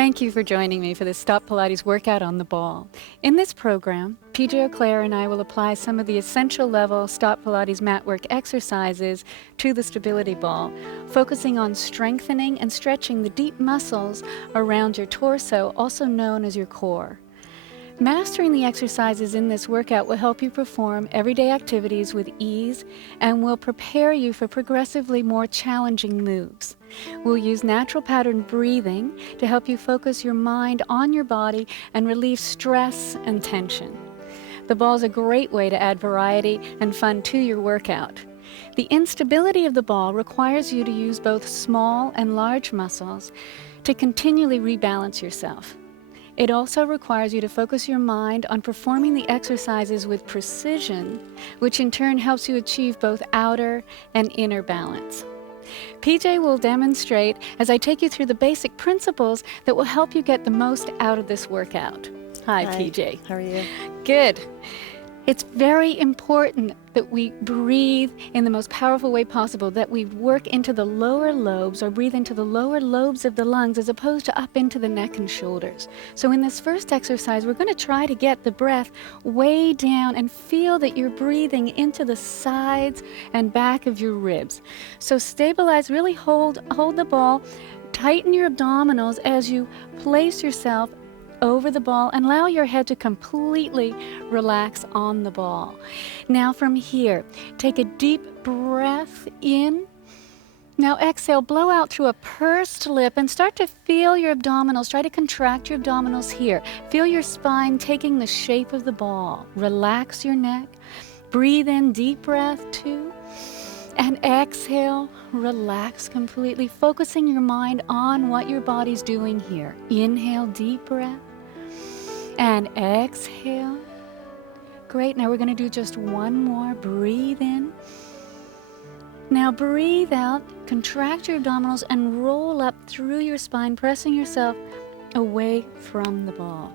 Thank you for joining me for this Stop Pilates workout on the ball. In this program, PJ O'Clair and I will apply some of the essential level Stop Pilates mat work exercises to the stability ball, focusing on strengthening and stretching the deep muscles around your torso, also known as your core. Mastering the exercises in this workout will help you perform everyday activities with ease and will prepare you for progressively more challenging moves. We'll use natural pattern breathing to help you focus your mind on your body and relieve stress and tension. The ball is a great way to add variety and fun to your workout. The instability of the ball requires you to use both small and large muscles to continually rebalance yourself. It also requires you to focus your mind on performing the exercises with precision, which in turn helps you achieve both outer and inner balance. PJ will demonstrate as I take you through the basic principles that will help you get the most out of this workout. Hi, PJ. How are you? Good. It's very important that we breathe in the most powerful way possible, that we work into the lower lobes or breathe into the lower lobes of the lungs as opposed to up into the neck and shoulders. So in this first exercise, we're going to try to get the breath way down and feel that you're breathing into the sides and back of your ribs. So stabilize, really hold the ball, tighten your abdominals as you place yourself over the ball and allow your head to completely relax on the ball. Now from here, take a deep breath in. Now exhale, blow out through a pursed lip and start to feel your abdominals. Try to contract your abdominals here. Feel your spine taking the shape of the ball. Relax your neck. Breathe in, deep breath, 2. And exhale, relax completely, focusing your mind on what your body's doing here. Inhale, deep breath. And exhale. Great, now we're going to do just one more. Breathe in. Now breathe out, contract your abdominals and roll up through your spine, pressing yourself away from the ball.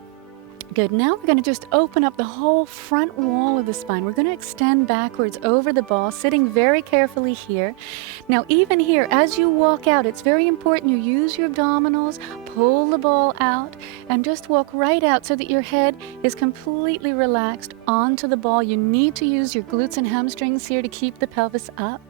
Good, now we're going to just open up the whole front wall of the spine. We're going to extend backwards over the ball, sitting very carefully here. Now even here, as you walk out, it's very important you use your abdominals, pull the ball out, and just walk right out so that your head is completely relaxed onto the ball. You need to use your glutes and hamstrings here to keep the pelvis up.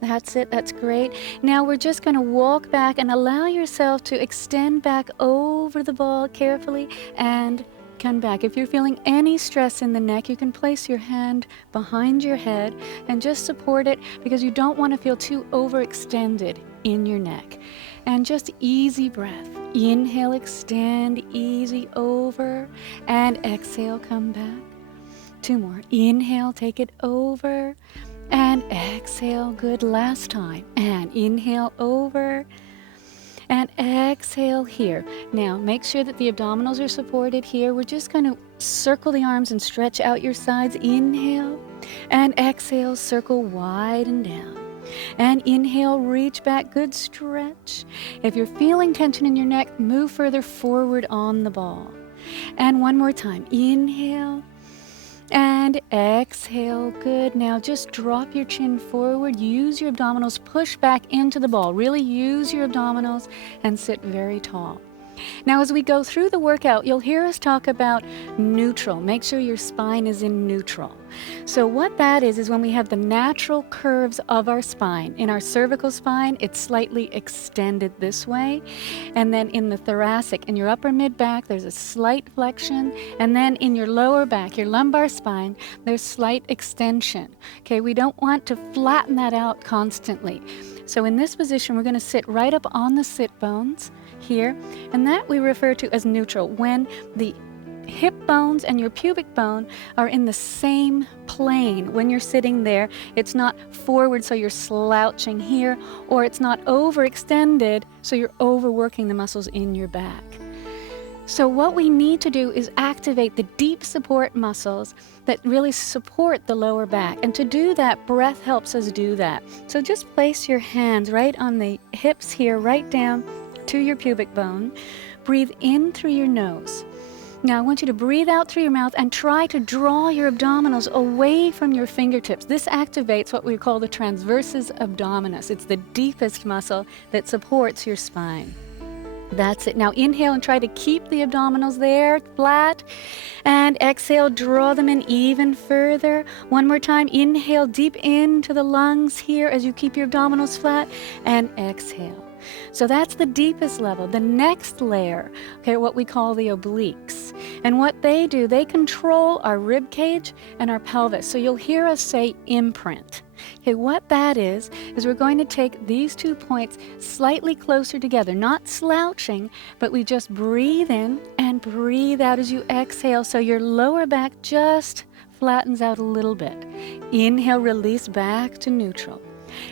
That's it, that's great. Now we're just going to walk back and allow yourself to extend back over the ball carefully and come back. If you're feeling any stress in the neck, you can place your hand behind your head and just support it because you don't want to feel too overextended in your neck. And just easy breath. Inhale, extend, easy over, and exhale, come back. 2 more. Inhale, take it over. And exhale, good, last time. And inhale over. And exhale here. Now, make sure that the abdominals are supported here. We're just going to circle the arms and stretch out your sides. Inhale. And exhale, circle wide and down. And inhale, reach back, good stretch. If you're feeling tension in your neck, move further forward on the ball. And one more time. Inhale. And exhale, good. Now just drop your chin forward, use your abdominals, push back into the ball. Really use your abdominals and sit very tall. Now as we go through the workout, you'll hear us talk about neutral. Make sure your spine is in neutral. So what that is when we have the natural curves of our spine. In our cervical spine, it's slightly extended this way. And then in the thoracic, in your upper mid-back, there's a slight flexion. And then in your lower back, your lumbar spine, there's slight extension. Okay, we don't want to flatten that out constantly. So in this position, we're going to sit right up on the sit bones here, and that we refer to as neutral, when the hip bones and your pubic bone are in the same plane. When you're sitting there, it's not forward so you're slouching here, or it's not overextended so you're overworking the muscles in your back. So what we need to do is activate the deep support muscles that really support the lower back. And to do that, breath helps us do that. So just place your hands right on the hips here, right down to your pubic bone. Breathe in through your nose. Now I want you to breathe out through your mouth and try to draw your abdominals away from your fingertips. This activates what we call the transversus abdominis. It's the deepest muscle that supports your spine. That's it. Now inhale and try to keep the abdominals there, flat. And exhale, draw them in even further. One more time, inhale deep into the lungs here as you keep your abdominals flat. And exhale. So that's the deepest level. The next layer, okay, what we call the obliques. And what they do, they control our rib cage and our pelvis. So you'll hear us say imprint. Okay, what that is we're going to take these 2 points slightly closer together, not slouching, but we just breathe in and breathe out as you exhale, so your lower back just flattens out a little bit. Inhale, release back to neutral.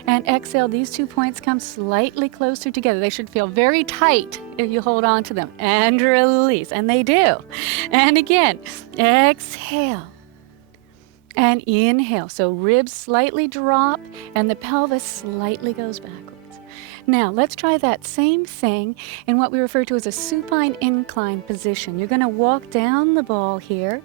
And exhale, these 2 points come slightly closer together. They should feel very tight if you hold on to them. And release, and they do. And again, exhale. And inhale, so ribs slightly drop and the pelvis slightly goes backwards. Now let's try that same thing in what we refer to as a supine incline position. You're going to walk down the ball here,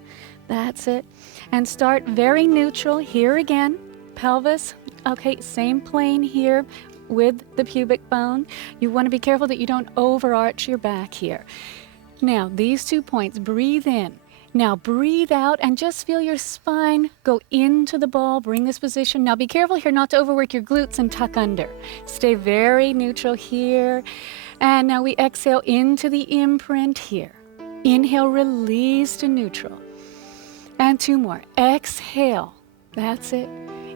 that's it, and start very neutral here again, pelvis, okay, same plane here with the pubic bone. You want to be careful that you don't overarch your back here. Now these 2 points, breathe in. Now breathe out and just feel your spine go into the ball, bring this position. Now be careful here not to overwork your glutes and tuck under. Stay very neutral here. And now we exhale into the imprint here. Inhale, release to neutral. And 2 more. Exhale. That's it.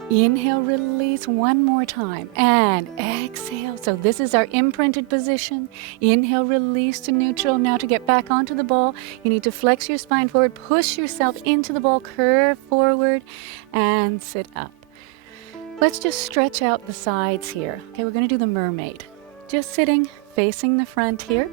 Inhale, release one more time. And exhale. So this is our imprinted position. Inhale, release to neutral. Now to get back onto the ball, you need to flex your spine forward, push yourself into the ball, curve forward, and sit up. Let's just stretch out the sides here. Okay, we're going to do the mermaid. Just sitting, facing the front here.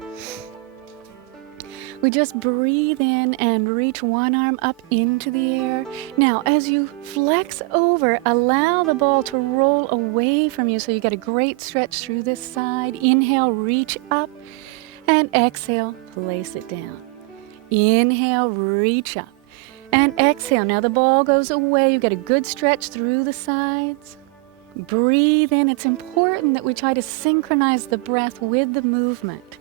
We just breathe in and reach one arm up into the air. Now, as you flex over, allow the ball to roll away from you so you get a great stretch through this side. Inhale, reach up, and exhale, place it down. Inhale, reach up, and exhale. Now the ball goes away. You get a good stretch through the sides. Breathe in. It's important that we try to synchronize the breath with the movement.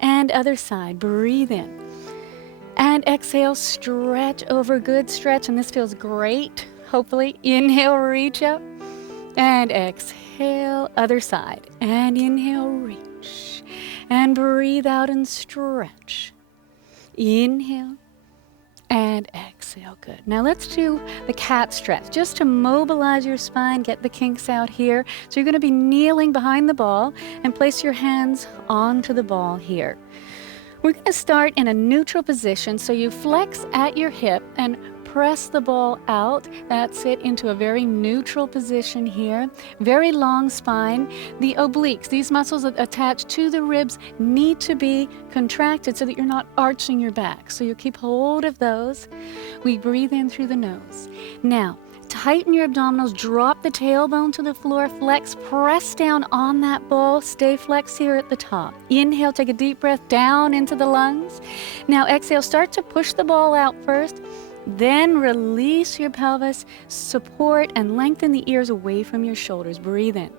And other side, breathe in. And exhale, stretch over, good stretch, and this feels great, hopefully. Inhale, reach up, and exhale, other side. And inhale, reach, and breathe out and stretch. Inhale, and exhale, good. Now let's do the cat stretch, just to mobilize your spine, get the kinks out here. So you're going to be kneeling behind the ball and place your hands onto the ball here. We're going to start in a neutral position, so you flex at your hip and press the ball out. That's it, into a very neutral position here. Very long spine. The obliques, these muscles that attach to the ribs, need to be contracted so that you're not arching your back. So you keep hold of those. We breathe in through the nose. Now, tighten your abdominals, drop the tailbone to the floor, flex, press down on that ball, stay flexed here at the top. Inhale, take a deep breath down into the lungs. Now exhale, start to push the ball out first. Then release your pelvis, support and lengthen the ears away from your shoulders. Breathe in.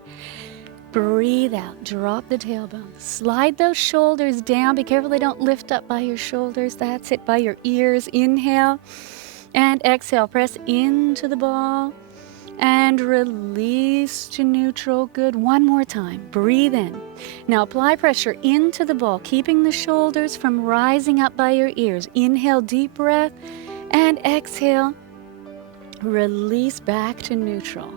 Breathe out. Drop the tailbone. Slide those shoulders down. Be careful they don't lift up by your shoulders. That's it, by your ears. Inhale and exhale. Press into the ball and release to neutral. Good. One more time. Breathe in. Now apply pressure into the ball, keeping the shoulders from rising up by your ears. Inhale, deep breath. And exhale, release back to neutral.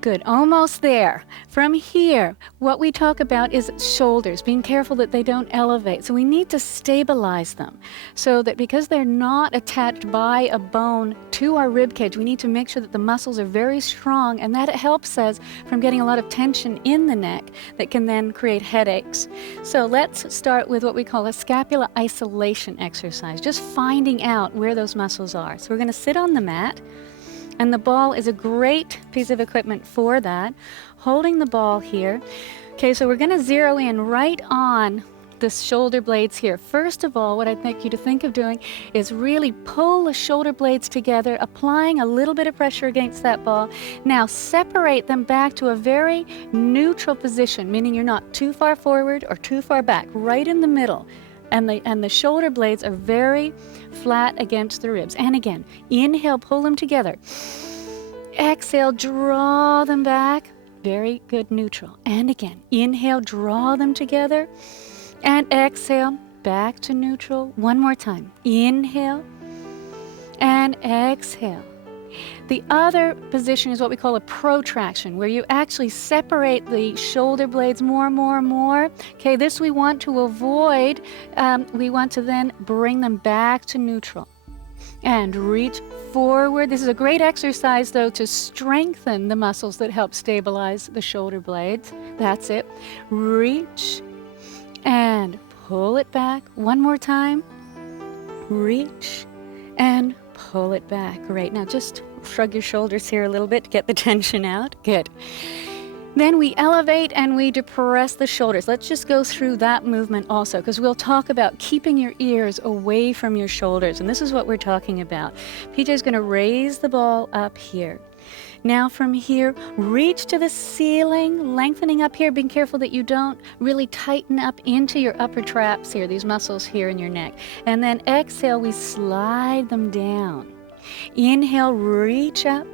Good, almost there. From here, what we talk about is shoulders, being careful that they don't elevate. So we need to stabilize them so that because they're not attached by a bone to our rib cage, we need to make sure that the muscles are very strong, and that it helps us from getting a lot of tension in the neck that can then create headaches. So let's start with what we call a scapula isolation exercise, just finding out where those muscles are. So we're going to sit on the mat. And the ball is a great piece of equipment for that. Holding the ball here. Okay, so we're going to zero in right on the shoulder blades here. First of all, what I'd like you to think of doing is really pull the shoulder blades together, applying a little bit of pressure against that ball. Now separate them back to a very neutral position, meaning you're not too far forward or too far back, right in the middle. And the shoulder blades are very flat against the ribs. And again, inhale, pull them together. Exhale, draw them back. Very good, neutral. And again, inhale, draw them together. And exhale, back to neutral. One more time. Inhale and exhale. The other position is what we call a protraction, where you actually separate the shoulder blades more. Okay, this we want to avoid. We want to then bring them back to neutral. And reach forward. This is a great exercise, though, to strengthen the muscles that help stabilize the shoulder blades. That's it. Reach and pull it back. One more time. Reach and pull it back. Great. Now just shrug your shoulders here a little bit to get the tension out. Good. Then we elevate and we depress the shoulders. Let's just go through that movement also, because we'll talk about keeping your ears away from your shoulders. And this is what we're talking about. PJ is going to raise the ball up here. Now from here, reach to the ceiling, lengthening up here, being careful that you don't really tighten up into your upper traps here, these muscles here in your neck. And then exhale, we slide them down. Inhale, reach up.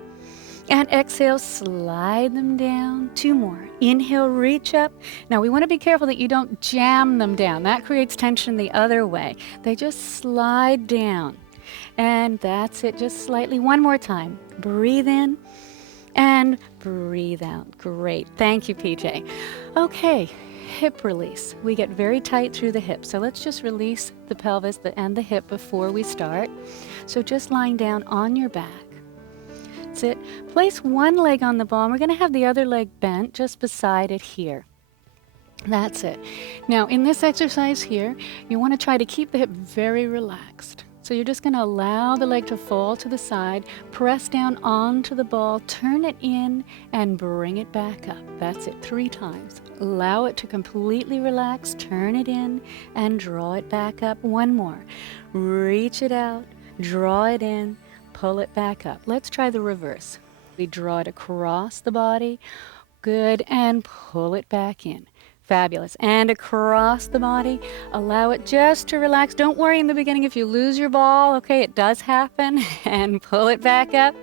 And exhale, slide them down. Two more. Inhale, reach up. Now we want to be careful that you don't jam them down. That creates tension the other way. They just slide down. And that's it, just slightly. One more time. Breathe in and breathe out. Great. Thank you, PJ. Okay, hip release. We get very tight through the hips. So let's just release the pelvis and the hip before we start. So just lying down on your back. That's it. Place one leg on the ball, and we're going to have the other leg bent just beside it here. That's it. Now, in this exercise here, you want to try to keep the hip very relaxed. So you're just going to allow the leg to fall to the side, press down onto the ball, turn it in, and bring it back up. That's it, 3 times. Allow it to completely relax, turn it in, and draw it back up. One more. Reach it out, draw it in, pull it back up. Let's try the reverse. We draw it across the body. Good. And pull it back in. Fabulous. And across the body. Allow it just to relax. Don't worry in the beginning if you lose your ball. Okay, it does happen. And pull it back up.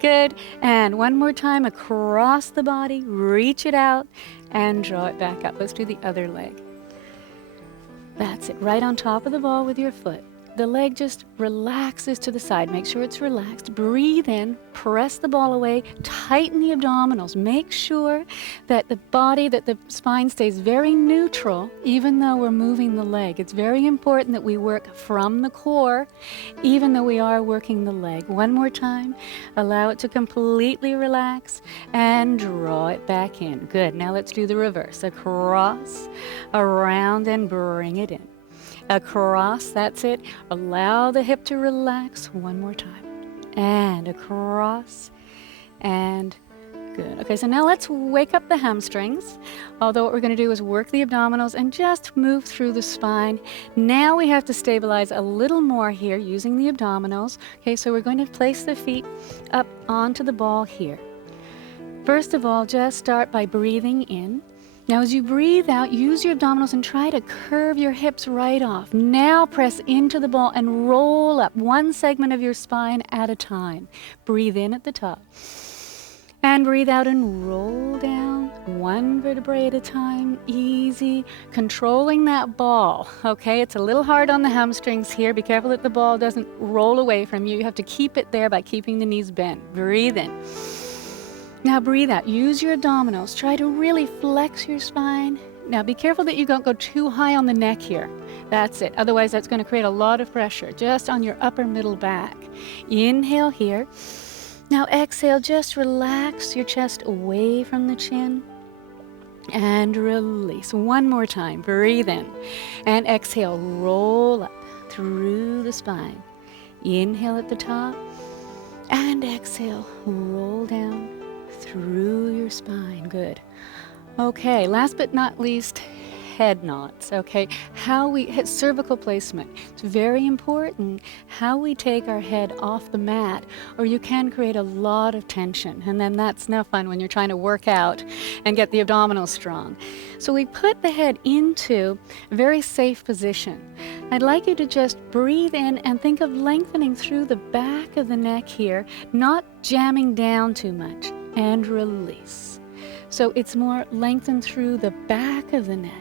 Good. And one more time across the body. Reach it out and draw it back up. Let's do the other leg. That's it. Right on top of the ball with your foot. The leg just relaxes to the side. Make sure it's relaxed. Breathe in, press the ball away, tighten the abdominals. Make sure that the spine stays very neutral even though we're moving the leg. It's very important that we work from the core even though we are working the leg. One more time. Allow it to completely relax and draw it back in. Good. Now let's do the reverse. Across, around, and bring it in. Across, that's it. Allow the hip to relax. One more time. And across, and good. Okay, so now let's wake up the hamstrings. Although what we're going to do is work the abdominals and just move through the spine. Now we have to stabilize a little more here using the abdominals. Okay, so we're going to place the feet up onto the ball here. First of all, just start by breathing in. Now as you breathe out, use your abdominals and try to curve your hips right off. Now press into the ball and roll up one segment of your spine at a time. Breathe in at the top. And breathe out and roll down one vertebrae at a time. Easy. Controlling that ball. Okay, it's a little hard on the hamstrings here. Be careful that the ball doesn't roll away from you. You have to keep it there by keeping the knees bent. Breathe in. Now breathe out. Use your abdominals. Try to really flex your spine. Now be careful that you don't go too high on the neck here. That's it. Otherwise that's going to create a lot of pressure just on your upper middle back. Inhale here. Now exhale. Just relax your chest away from the chin. And release. One more time. Breathe in. And exhale. Roll up through the spine. Inhale at the top. And exhale. Roll down through your spine. Good. Okay, last but not least, head knots, okay? How we hit cervical placement. It's very important how we take our head off the mat, or you can create a lot of tension, and then that's no fun when you're trying to work out and get the abdominals strong. So we put the head into a very safe position. I'd like you to just breathe in and think of lengthening through the back of the neck here, not jamming down too much, and release. So it's more lengthened through the back of the neck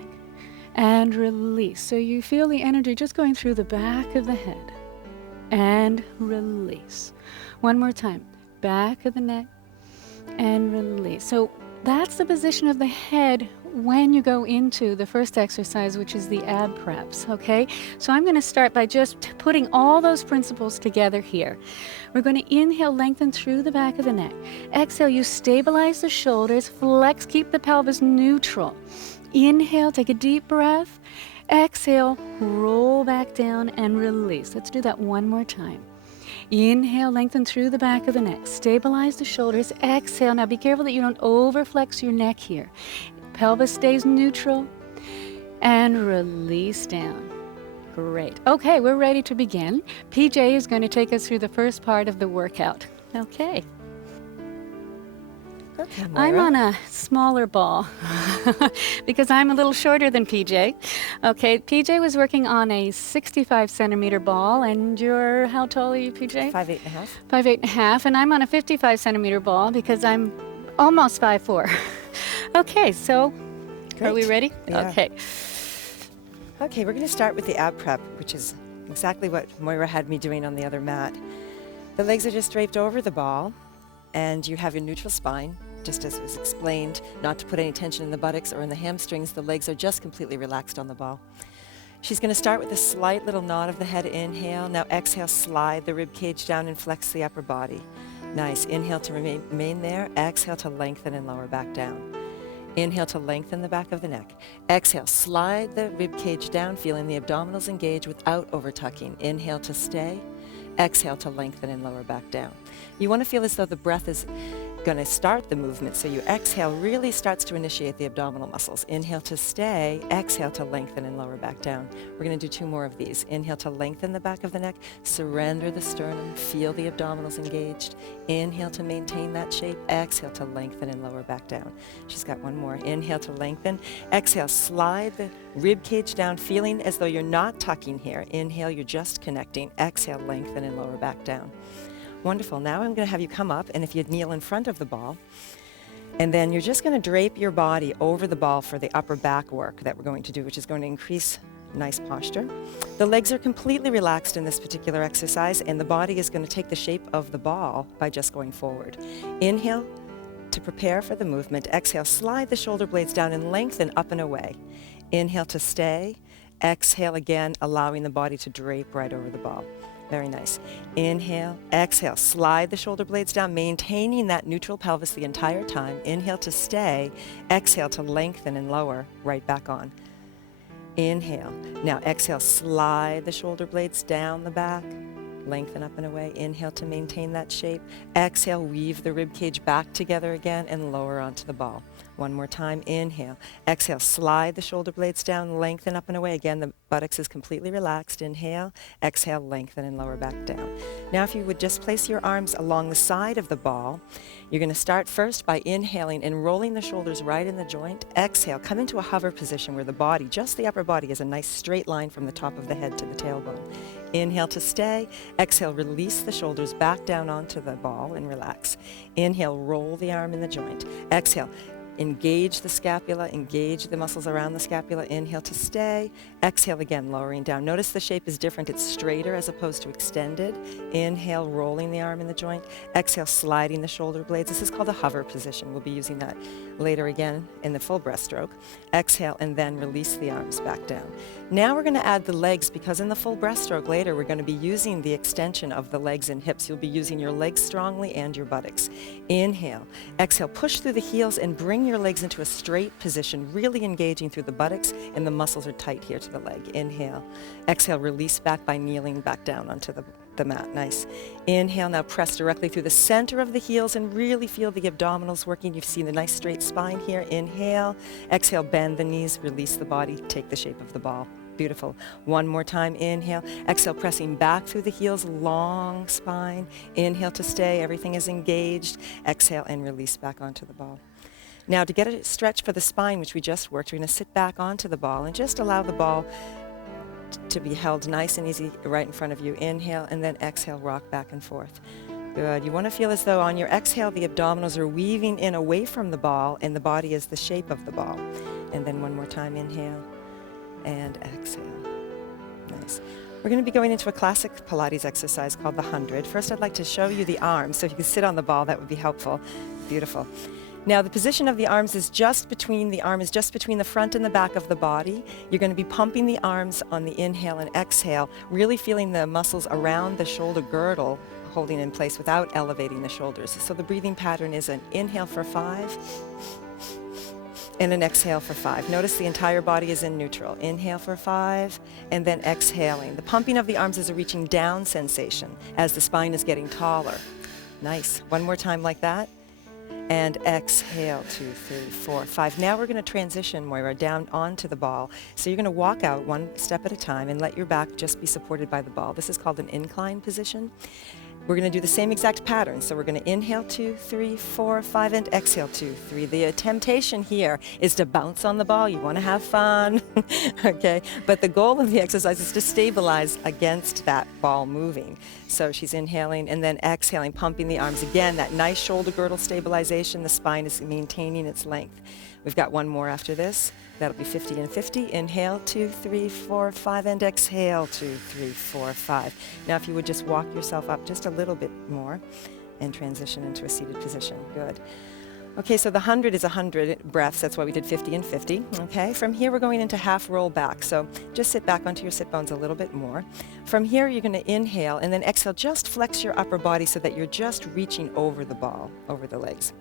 and release. So you feel the energy just going through the back of the head and release. One more time, back of the neck and release. So that's the position of the head when you go into the first exercise, which is the ab preps, okay? So I'm going to start by just putting all those principles together here. We're going to inhale, lengthen through the back of the neck. Exhale, you stabilize the shoulders, flex, keep the pelvis neutral. Inhale, take a deep breath. Exhale, roll back down and release. Let's do that one more time. Inhale, lengthen through the back of the neck. Stabilize the shoulders. Exhale. Now be careful that you don't overflex your neck here. Pelvis stays neutral. And release down. Great. Okay, we're ready to begin. PJ is going to take us through the first part of the workout. Okay. Okay, I'm Moira. on a smaller ball because I'm a little shorter than PJ. Okay, PJ was working on a 65 centimeter ball, and you're, how tall are you, PJ? 5'8.5". 5'8.5", and I'm on a 55 centimeter ball because I'm almost 5'4". Okay, so are we Great. ready? Yeah. Okay. Okay, we're going to start with the ab prep, which is exactly what Moira had me doing on the other mat. The legs are just draped over the ball, and you have your neutral spine, just as was explained, not to put any tension in the buttocks or in the hamstrings. The legs are just completely relaxed on the ball. She's going to start with a slight little nod of the head. Inhale. Now exhale, slide the rib cage down and flex the upper body. Nice. Inhale to remain there. Exhale to lengthen and lower back down. Inhale to lengthen the back of the neck. Exhale, slide the rib cage down, feeling the abdominals engage without over-tucking. Inhale to stay. Exhale to lengthen and lower back down. You want to feel as though the breath is going to start the movement, so your exhale really starts to initiate the abdominal muscles. Inhale to stay, exhale to lengthen and lower back down. We're going to do 2 more of these. Inhale to lengthen the back of the neck, surrender the sternum, feel the abdominals engaged. Inhale to maintain that shape, exhale to lengthen and lower back down. She's got 1 more. Inhale to lengthen, exhale, slide the rib cage down, feeling as though you're not tucking here. Inhale, you're just connecting. Exhale, lengthen and lower back down. Wonderful. Now I'm going to have you come up, and if you'd kneel in front of the ball, and then you're just going to drape your body over the ball for the upper back work that we're going to do, which is going to increase nice posture. The legs are completely relaxed in this particular exercise, and the body is going to take the shape of the ball by just going forward. Inhale to prepare for the movement. Exhale, slide the shoulder blades down and lengthen up and away. Inhale to stay. Exhale again, allowing the body to drape right over the ball. Very nice. Inhale, exhale, slide the shoulder blades down, maintaining that neutral pelvis the entire time. Inhale to stay, exhale to lengthen and lower, right back on. Inhale. Now exhale, slide the shoulder blades down the back, lengthen up and away. Inhale to maintain that shape. Exhale, weave the rib cage back together again and lower onto the ball. 1 more time. Inhale. Exhale, slide the shoulder blades down, lengthen up and away. Again, the buttocks is completely relaxed. Inhale. Exhale, lengthen and lower back down. Now if you would just place your arms along the side of the ball, you're going to start first by inhaling and rolling the shoulders right in the joint. Exhale, come into a hover position where the body, just the upper body, is a nice straight line from the top of the head to the tailbone. Inhale to stay. Exhale, release the shoulders back down onto the ball and relax. Inhale, roll the arm in the joint. Exhale, engage the scapula, engage the muscles around the scapula. Inhale to stay. Exhale again, lowering down. Notice the shape is different. It's straighter as opposed to extended. Inhale, rolling the arm in the joint. Exhale, sliding the shoulder blades. This is called a hover position. We'll be using that later again in the full breaststroke. Exhale, and then release the arms back down. Now we're going to add the legs, because in the full breaststroke later, we're going to be using the extension of the legs and hips. You'll be using your legs strongly and your buttocks. Inhale. Exhale, push through the heels and bring your legs into a straight position, really engaging through the buttocks, and the muscles are tight here to the leg. Inhale. Exhale, release back by kneeling back down onto the the mat. Nice. Inhale, now press directly through the center of the heels and really feel the abdominals working. You've seen the nice straight spine here. Inhale. Exhale, bend the knees, release the body, take the shape of the ball. Beautiful. One more time. Inhale. Exhale, pressing back through the heels, long spine. Inhale to stay. Everything is engaged. Exhale and release back onto the ball. Now to get a stretch for the spine, which we just worked, we're going to sit back onto the ball and just allow the ball to be held nice and easy right in front of you. Inhale and then exhale, rock back and forth. Good. You want to feel as though on your exhale the abdominals are weaving in away from the ball and the body is the shape of the ball. And then one more time, inhale and exhale. Nice. We're going to be going into a classic Pilates exercise called the 100. First I'd like to show you the arms, so if you could sit on the ball that would be helpful. Beautiful. Now the position of the arms is just between the front and the back of the body. You're going to be pumping the arms on the inhale and exhale, really feeling the muscles around the shoulder girdle holding in place without elevating the shoulders. So the breathing pattern is an inhale for 5 and an exhale for 5. Notice the entire body is in neutral. Inhale for 5 and then exhaling. The pumping of the arms is a reaching down sensation as the spine is getting taller. Nice. One more time like that. And exhale, 2, 3, 4, 5. Now we're going to transition, Moira, down onto the ball. So you're going to walk out one step at a time and let your back just be supported by the ball. This is called an incline position. We're going to do the same exact pattern. So we're going to inhale 2, 3, 4, 5, and exhale 2, 3. The temptation here is to bounce on the ball. You want to have fun, okay? But the goal of the exercise is to stabilize against that ball moving. So she's inhaling and then exhaling, pumping the arms. Again, that nice shoulder girdle stabilization. The spine is maintaining its length. We've got one more after this. That'll be 50 and 50. Inhale, 2, 3, 4, 5, and exhale, 2, 3, 4, 5. Now if you would just walk yourself up just a little bit more and transition into a seated position. Good. Okay, so the 100 is 100 breaths. That's why we did 50 and 50. Okay, from here we're going into half roll back. So just sit back onto your sit bones a little bit more. From here you're going to inhale and then exhale. Just flex your upper body so that you're just reaching over the ball, over the legs.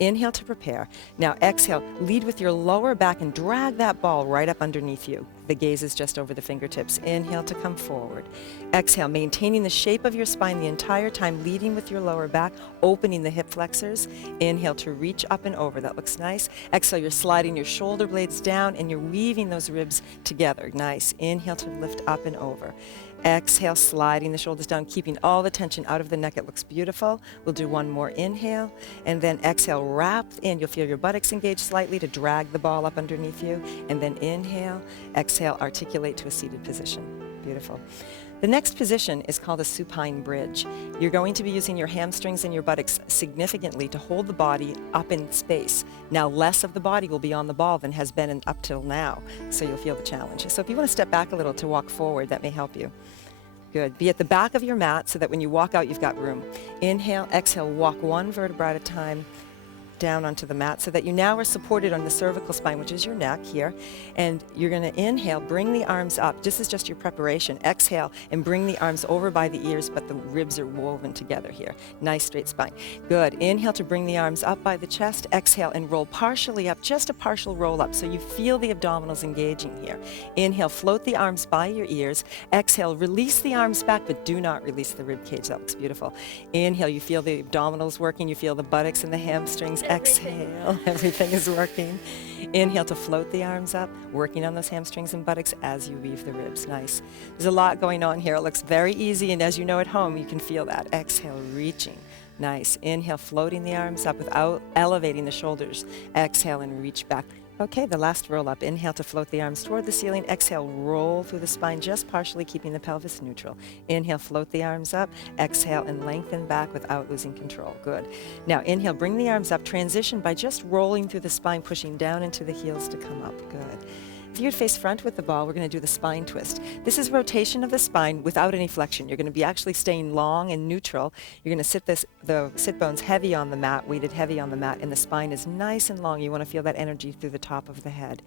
Inhale to prepare. Now exhale, lead with your lower back and drag that ball right up underneath you. The gaze is just over the fingertips. Inhale to come forward. Exhale, maintaining the shape of your spine the entire time, leading with your lower back, opening the hip flexors. Inhale to reach up and over. That looks nice. Exhale, you're sliding your shoulder blades down and you're weaving those ribs together. Nice. Inhale to lift up and over. Exhale, sliding the shoulders down, keeping all the tension out of the neck. It looks beautiful. We'll do one more inhale, and then exhale, wrap in. You'll feel your buttocks engage slightly to drag the ball up underneath you, and then inhale, exhale, articulate to a seated position. Beautiful. The next position is called a supine bridge. You're going to be using your hamstrings and your buttocks significantly to hold the body up in space. Now less of the body will be on the ball than has been up till now, so you'll feel the challenge. So if you want to step back a little to walk forward, that may help you. Good. Be at the back of your mat so that when you walk out, you've got room. Inhale, exhale, walk one vertebra at a time down onto the mat so that you now are supported on the cervical spine, which is your neck here. And you're going to inhale, bring the arms up. This is just your preparation. Exhale and bring the arms over by the ears, but the ribs are woven together here. Nice straight spine. Good. Inhale to bring the arms up by the chest. Exhale and roll partially up, just a partial roll up, so you feel the abdominals engaging here. Inhale, float the arms by your ears. Exhale, release the arms back, but do not release the rib cage. That looks beautiful. Inhale, you feel the abdominals working. You feel the buttocks and the hamstrings. Exhale, everything is working. Inhale to float the arms up, working on those hamstrings and buttocks as you weave the ribs. Nice. There's a lot going on here. It looks very easy, and as you know at home, you can feel that. Exhale, reaching. Nice. Inhale, floating the arms up without elevating the shoulders. Exhale and reach back. Okay, the last roll up. Inhale to float the arms toward the ceiling. Exhale, roll through the spine, just partially keeping the pelvis neutral. Inhale, float the arms up. Exhale and lengthen back without losing control. Good. Now inhale, bring the arms up. Transition by just rolling through the spine, pushing down into the heels to come up. Good. If you'd face front with the ball, we're going to do the spine twist. This is rotation of the spine without any flexion. You're going to be actually staying long and neutral. You're going to sit the sit bones heavy on the mat, weighted heavy on the mat, and the spine is nice and long. You want to feel that energy through the top of the head.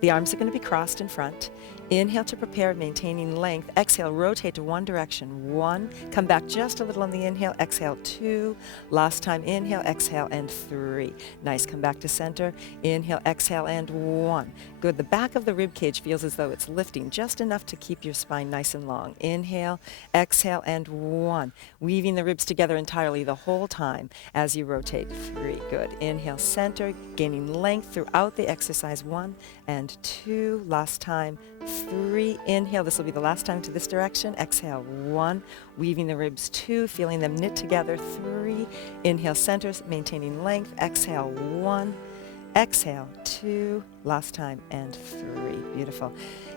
The arms are going to be crossed in front. Inhale to prepare, maintaining length. Exhale, rotate to one direction. 1. Come back just a little on the inhale. Exhale, 2. Last time, inhale, exhale, and 3. Nice. Come back to center. Inhale, exhale, and 1. Good. The back of the the rib cage feels as though it's lifting just enough to keep your spine nice and long. Inhale, exhale, and 1. Weaving the ribs together entirely the whole time as you rotate. 3, good. Inhale, center, gaining length throughout the exercise. 1 and 2, last time. 3, inhale, this will be the last time to this direction. Exhale, 1, weaving the ribs. 2, feeling them knit together. 3, inhale, center, maintaining length. Exhale, 1, exhale, 2, last time, and 3. Beautiful.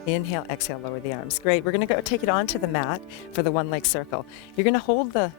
Inhale, exhale, lower the arms. Great. We're going to go take it onto the mat for the one-leg circle. You're going to hold the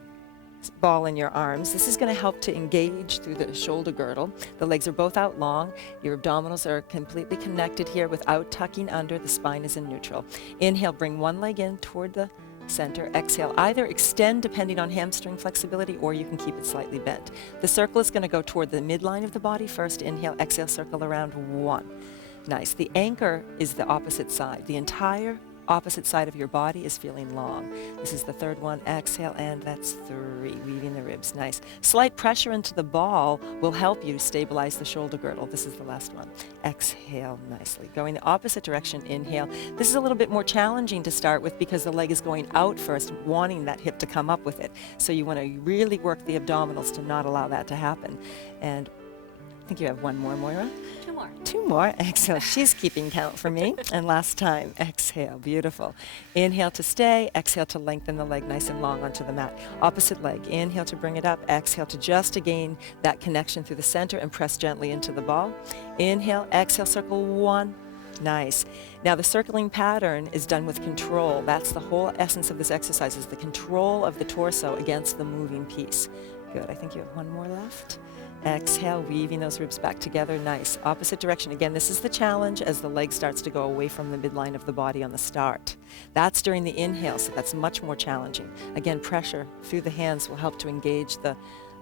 ball in your arms. This is going to help to engage through the shoulder girdle. The legs are both out long. Your abdominals are completely connected here without tucking under. The spine is in neutral. Inhale, bring one leg in toward the center. Exhale, either extend depending on hamstring flexibility, or you can keep it slightly bent. The circle is going to go toward the midline of the body first. Inhale, exhale, circle around. 1. Nice. The anchor is the opposite side. The entire opposite side of your body is feeling long. This is the third one. Exhale, and that's 3. Weaving the ribs. Nice. Slight pressure into the ball will help you stabilize the shoulder girdle. This is the last one. Exhale nicely. Going the opposite direction. Inhale. This is a little bit more challenging to start with because the leg is going out first, wanting that hip to come up with it. So you want to really work the abdominals to not allow that to happen. And I think you have one more, Moira. 2 more. 2 more. Exhale. She's keeping count for me. And last time. Exhale. Beautiful. Inhale to stay. Exhale to lengthen the leg nice and long onto the mat. Opposite leg. Inhale to bring it up. Exhale to just gain that connection through the center and press gently into the ball. Inhale. Exhale. Circle 1. Nice. Now the circling pattern is done with control. That's the whole essence of this exercise, is the control of the torso against the moving piece. Good. I think you have one more left. Exhale, weaving those ribs back together. Nice. Opposite direction. Again, this is the challenge as the leg starts to go away from the midline of the body on the start. That's during the inhale, so that's much more challenging. Again, pressure through the hands will help to engage the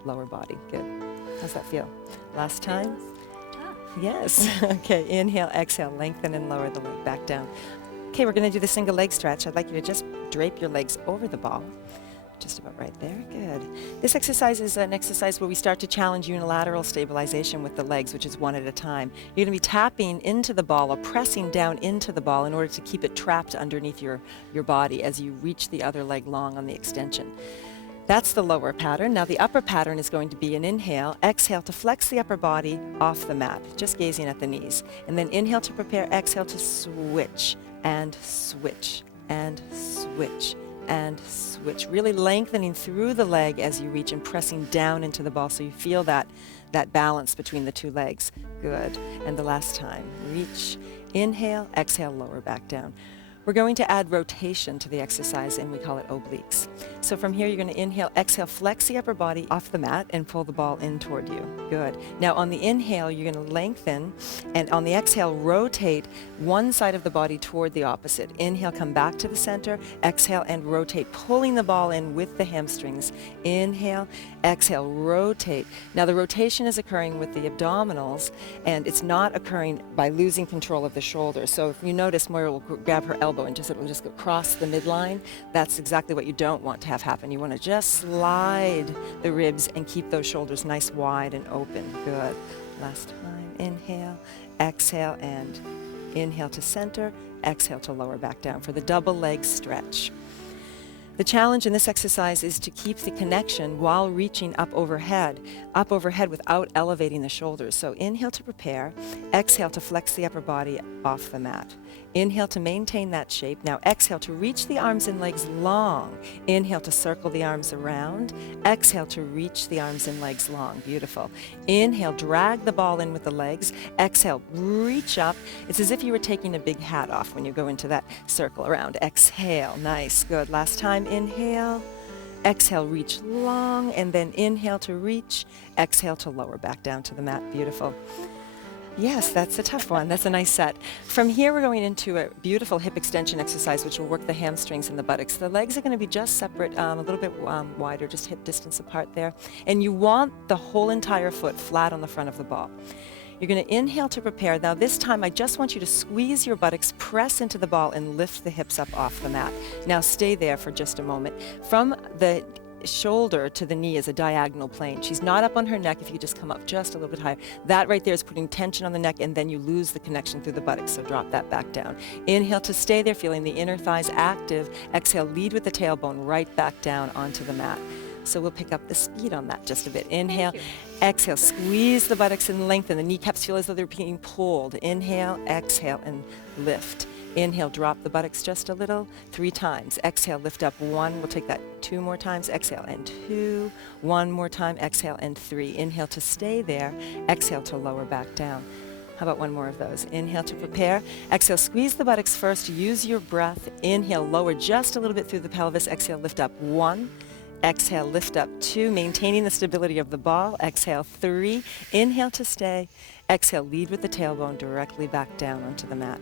lower body. Good. How's that feel? Last time? Yes. Okay, inhale, exhale, lengthen and lower the leg back down. Okay, we're going to do the single leg stretch. I'd like you to just drape your legs over the ball. Just about right there. Good. This exercise is an exercise where we start to challenge unilateral stabilization with the legs, which is one at a time. You're going to be tapping into the ball or pressing down into the ball in order to keep it trapped underneath your body as you reach the other leg long on the extension. That's the lower pattern. Now the upper pattern is going to be an inhale, exhale to flex the upper body off the mat, just gazing at the knees. And then inhale to prepare, exhale to switch and switch and switch and switch, really lengthening through the leg as you reach and pressing down into the ball so you feel that balance between the two legs. Good. And the last time, reach, inhale, exhale, lower back down. We're going to add rotation to the exercise, and we call it obliques. So from here, you're going to inhale, exhale, flex the upper body off the mat and pull the ball in toward you. Good. Now on the inhale, you're going to lengthen, and on the exhale, rotate one side of the body toward the opposite. Inhale, come back to the center, exhale, and rotate, pulling the ball in with the hamstrings. Inhale, exhale, rotate. Now the rotation is occurring with the abdominals, and it's not occurring by losing control of the shoulders. So if you notice, Moira will grab her elbow and it will just go across the midline. That's exactly what you don't want to have happen. You want to just slide the ribs and keep those shoulders nice, wide, and open. Good. Last time. Inhale, exhale, and inhale to center, exhale to lower back down for the double leg stretch. The challenge in this exercise is to keep the connection while reaching up overhead without elevating the shoulders. So inhale to prepare, exhale to flex the upper body off the mat. Inhale to maintain that shape. Now exhale to reach the arms and legs long. Inhale to circle the arms around. Exhale to reach the arms and legs long. Beautiful. Inhale, drag the ball in with the legs. Exhale, reach up. It's as if you were taking a big hat off when you go into that circle around. Exhale. Nice. Good. Last time. Inhale. Exhale, reach long, and then inhale to reach. Exhale to lower back down to the mat. Beautiful. Yes, that's a tough one. That's a nice set. From here, we're going into a beautiful hip extension exercise, which will work the hamstrings and the buttocks. The legs are going to be just separate, a little bit wider, just hip distance apart there. And you want the whole entire foot flat on the front of the ball. You're going to inhale to prepare. Now this time, I just want you to squeeze your buttocks, press into the ball, and lift the hips up off the mat. Now stay there for just a moment. From the shoulder to the knee is a diagonal plane. She's not up on her neck. If you just come up just a little bit higher. That right there is putting tension on the neck, and then you lose the connection through the buttocks, so drop that back down. Inhale to stay there, feeling the inner thighs active. Exhale, lead with the tailbone right back down onto the mat. So we'll pick up the speed on that just a bit. Inhale, exhale, squeeze the buttocks and lengthen. The kneecaps feel as though they're being pulled. Inhale, exhale, and lift. Inhale, drop the buttocks just a little, 3 times. Exhale, lift up 1. We'll take that 2 more times. Exhale, and 2. 1 more time. Exhale, and 3. Inhale to stay there. Exhale to lower back down. How about 1 more of those? Inhale to prepare. Exhale, squeeze the buttocks first. Use your breath. Inhale, lower just a little bit through the pelvis. Exhale, lift up 1. Exhale, lift up 2, maintaining the stability of the ball. Exhale, 3. Inhale to stay. Exhale, lead with the tailbone directly back down onto the mat.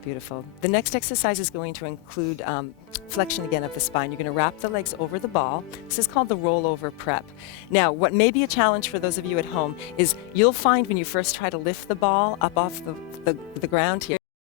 Beautiful. The next exercise is going to include flexion again of the spine. You're going to wrap the legs over the ball. This is called the rollover prep. Now, what may be a challenge for those of you at home is you'll find when you first try to lift the ball up off the ground here,